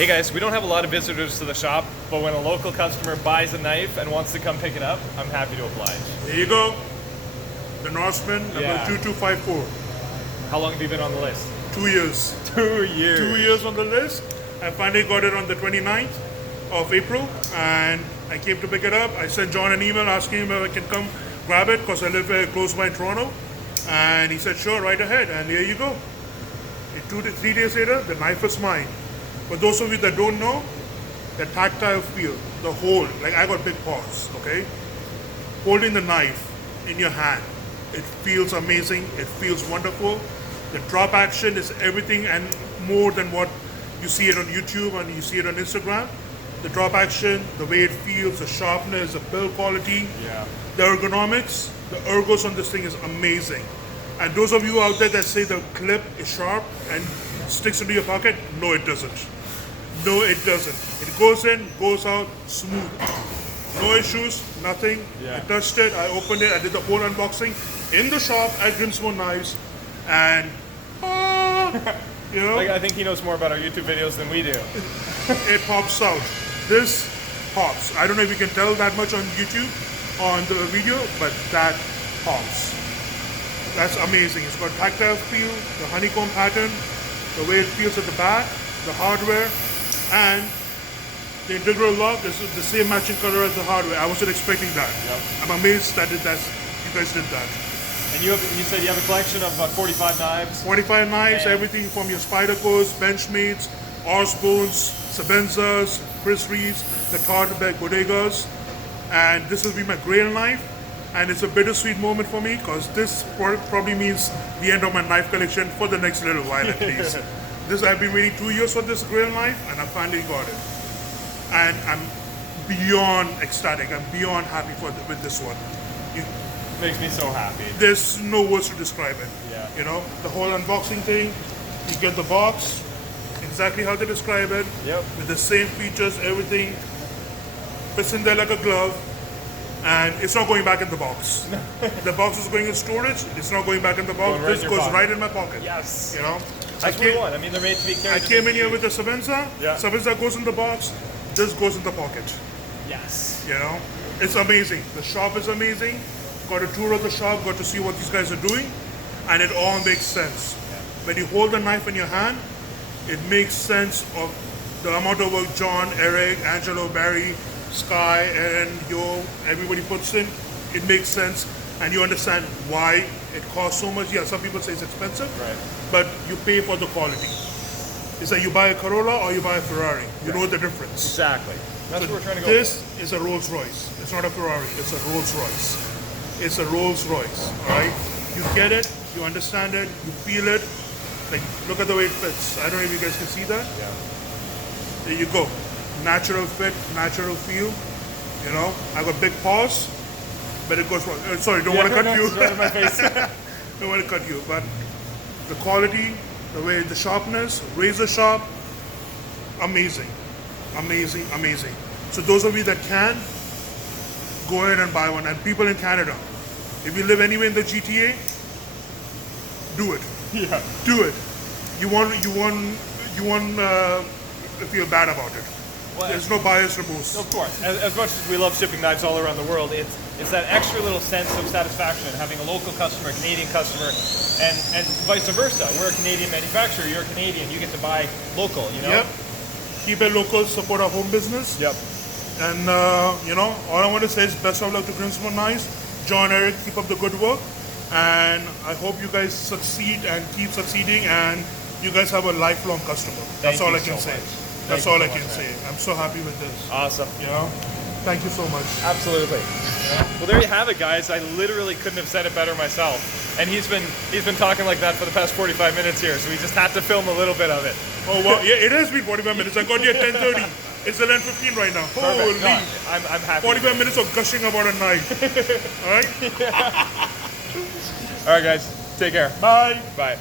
Hey guys, we don't have a lot of visitors to the shop, but when a local customer buys a knife and wants to come pick it up, I'm happy to oblige. There you go. The Norseman, number 2254. How long have you been on the list? 2 years. 2 years. 2 years on the list. I finally got it on the 29th of April, and I came to pick it up. I sent John an email asking him if I can come grab it because I live very close by in Toronto. And he said, sure, right ahead. And here you go. 2 to 3 days later, the knife is mine. For those of you that don't know, the tactile feel, the hold, like I got big paws, okay? Holding the knife in your hand, it feels amazing, it feels wonderful. The drop action is everything and more than what you see it on YouTube and you see it on Instagram. The drop action, the way it feels, the sharpness, the build quality, the ergonomics, the ergos on this thing is amazing. And those of you out there that say the clip is sharp and sticks into your pocket, no it doesn't. No it doesn't. It goes in, goes out, smooth. No issues, nothing. I touched it, I opened it, I did the whole unboxing in the shop at Grimsmo Knives, and you know, I think he knows more about our YouTube videos than we do. It pops out. This pops. I don't know if you can tell that much on YouTube, on the video, but that pops. That's amazing. It's got tactile feel, the honeycomb pattern, the way it feels at the back, the hardware, and the integral lock is the same matching color as the hardware. I wasn't expecting that. I'm amazed that you guys did that. And you said you have a collection of 45 knives? 45 knives, everything from your Spydercos, Benchmates, Osborns, Sabenzas, Chris Reeves, the Carterbeck Bodegas. And this will be my grail knife. And it's a bittersweet moment for me because this probably means the end of my knife collection for the next little while at least. I've been waiting 2 years for this grail knife and I finally got it. And I'm beyond ecstatic. I'm beyond happy with this one. Makes me so happy. There's no words to describe it. You know, the whole unboxing thing, you get the box, exactly how they describe it, with the same features, everything fits in there like a glove, and it's not going back in the box. The box is going in storage, it's not going back in the box, this goes right in my pocket. Yes. You know? That's what we want. I mean, they're made to be carried. I came in here with the Sabenza, Sabenza goes in the box, this goes in the pocket. Yes. You know? It's amazing. The shop is amazing. Got a tour of the shop, got to see what these guys are doing, and it all makes sense. When you hold the knife in your hand, it makes sense of the amount of work John, Eric, Angelo, Barry, Sky, and everybody puts in. It makes sense, and you understand why it costs so much. Yeah, some people say it's expensive, but you pay for the quality. It's like you buy a Corolla or you buy a Ferrari. You know the difference. Exactly. That's what we're trying to go This is a Rolls Royce. It's not a Ferrari, it's a Rolls Royce. It's a Rolls Royce, all right? You get it, you understand it, you feel it. Like, look at the way it fits. I don't know if you guys can see that. There you go. Natural fit, natural feel. You know, I got big paws, but it goes wrong. Sorry, don't want to cut you. Right in my face. Don't want to cut you, but the quality, the way, the sharpness, razor sharp, amazing, amazing, amazing. So those of you that can, go ahead and buy one. And people in Canada, if you live anywhere in the GTA, do it. Do it. You won't feel bad about it. Well, there's no bias remorse. Of course. As much as we love shipping knives all around the world, it's that extra little sense of satisfaction having a local customer, a Canadian customer, and vice versa. We're a Canadian manufacturer, you're a Canadian, you get to buy local, you know? Keep it local, support our home business. And, you know, all I want to say is best of luck to Grimsmo Knives. John, Eric, keep up the good work. And I hope you guys succeed and keep succeeding and you guys have a lifelong customer. That's all I can say. That's all I can say. I'm so happy with this. Awesome. You know? Thank you so much. Absolutely. Well, there you have it, guys. I literally couldn't have said it better myself. And he's been talking like that for the past 45 minutes here, so we just had to film a little bit of it. Oh, wow. Yeah, it has been 45 minutes. I got here at 10:30. It's 11:15 right now. Holy. No, I'm happy. 45 minutes of gushing about a knife. All right? All right, guys. Take care. Bye. Bye.